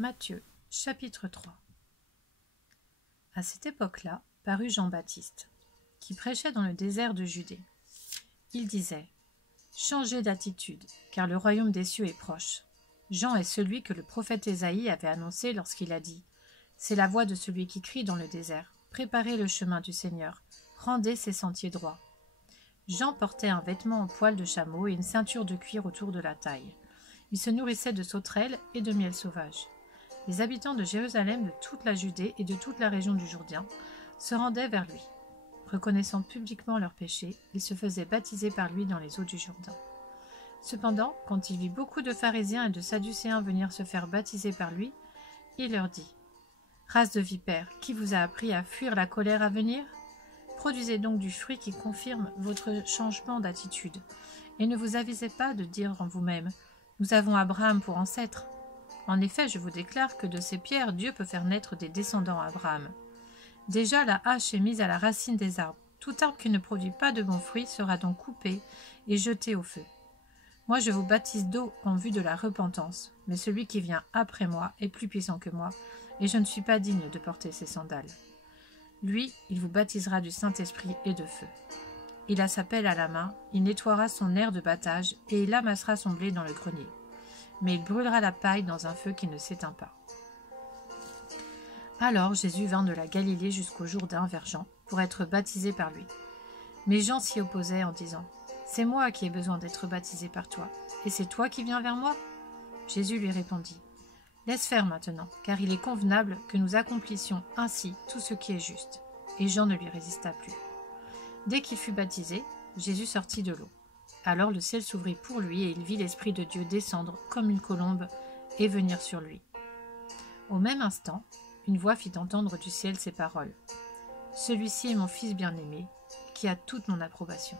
Matthieu, chapitre 3. À cette époque-là, parut Jean-Baptiste, qui prêchait dans le désert de Judée. Il disait : Changez d'attitude, car le royaume des cieux est proche. Jean est celui que le prophète Ésaïe avait annoncé lorsqu'il a dit : C'est la voix de celui qui crie dans le désert. Préparez le chemin du Seigneur, rendez ses sentiers droits. Jean portait un vêtement en poil de chameau et une ceinture de cuir autour de la taille. Il se nourrissait de sauterelles et de miel sauvage. Les habitants de Jérusalem, de toute la Judée et de toute la région du Jourdain se rendaient vers lui. Reconnaissant publiquement leurs péchés, ils se faisaient baptiser par lui dans les eaux du Jourdain. Cependant, quand il vit beaucoup de pharisiens et de sadducéens venir se faire baptiser par lui, il leur dit : Race de vipères, qui vous a appris à fuir la colère à venir ? Produisez donc du fruit qui confirme votre changement d'attitude, et ne vous avisez pas de dire en vous-même : Nous avons Abraham pour ancêtre. En effet, je vous déclare que de ces pierres, Dieu peut faire naître des descendants à Abraham. Déjà, la hache est mise à la racine des arbres. Tout arbre qui ne produit pas de bons fruits sera donc coupé et jeté au feu. Moi, je vous baptise d'eau en vue de la repentance, mais celui qui vient après moi est plus puissant que moi, et je ne suis pas digne de porter ses sandales. Lui, il vous baptisera du Saint-Esprit et de feu. Il a sa pelle à la main, il nettoiera son aire de battage, et il amassera son blé dans le grenier. Mais il brûlera la paille dans un feu qui ne s'éteint pas. Alors Jésus vint de la Galilée jusqu'au Jourdain vers Jean, pour être baptisé par lui. Mais Jean s'y opposait en disant : C'est moi qui ai besoin d'être baptisé par toi, et c'est toi qui viens vers moi ? Jésus lui répondit : Laisse faire maintenant, car il est convenable que nous accomplissions ainsi tout ce qui est juste. Et Jean ne lui résista plus. Dès qu'il fut baptisé, Jésus sortit de l'eau. Alors le ciel s'ouvrit pour lui et il vit l'Esprit de Dieu descendre comme une colombe et venir sur lui. Au même instant, une voix fit entendre du ciel ces paroles : Celui-ci est mon Fils bien-aimé, qui a toute mon approbation.